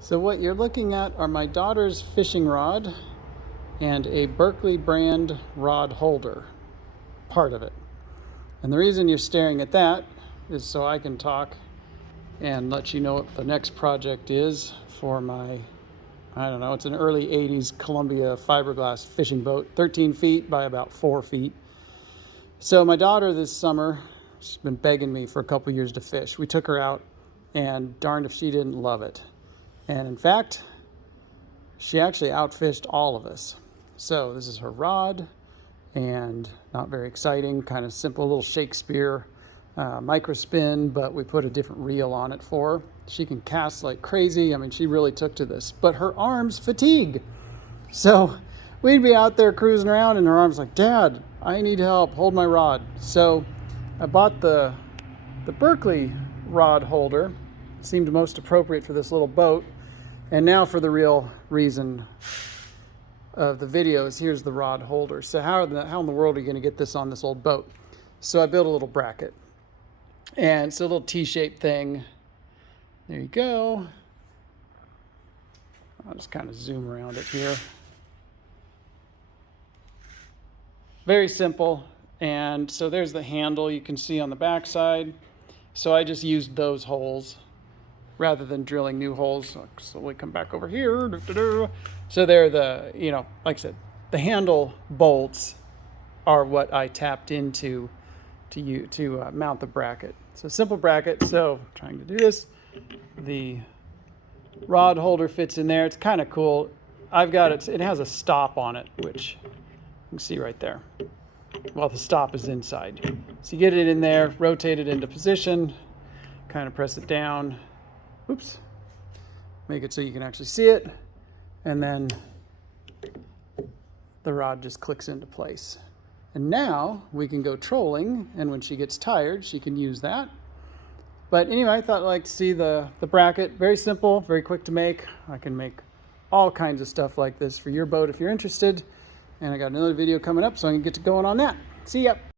So what you're looking at are my daughter's fishing rod and a Berkely brand rod holder, part of it. And the reason you're staring at that is so I can talk and let you know what the next project is for my, I don't know, it's an early 80s Columbia fiberglass fishing boat, 13 feet by about 4 feet. So my daughter this summer, she's been begging me for a couple years to fish. We took her out and darned if she didn't love it. And in fact, she actually outfished all of us. So this is her rod, and not very exciting, kind of simple little Shakespeare micro spin, but we put a different reel on it for her. She can cast like crazy. I mean, she really took to this, but her arms fatigue. So we'd be out there cruising around and her arms like, Dad, I need help, hold my rod. So I bought the Berkely rod holder. It seemed most appropriate for this little boat. And now for the real reason of the video is here's the rod holder. So how in the world are you going to get this on this old boat? So I built a little bracket. And it's a little T-shaped thing. There you go. I'll just kind of zoom around it here. Very simple. And so there's the handle you can see on the back side. So I just used those holes rather than drilling new holes. I'll slowly come back over here. So they're the, like I said, the handle bolts are what I tapped into to mount the bracket. So simple bracket. So trying to do this, the rod holder fits in there. It's kind of cool. I've got it. It has a stop on it, which you can see right there. Well, the stop is inside. So you get it in there, rotate it into position, kind of press it down. Oops. Make it so you can actually see it. And then the rod just clicks into place. And now we can go trolling, and when she gets tired, she can use that. But anyway, I thought I'd like to see the bracket. Very simple, very quick to make. I can make all kinds of stuff like this for your boat if you're interested. And I got another video coming up, so I can get to going on that. See ya.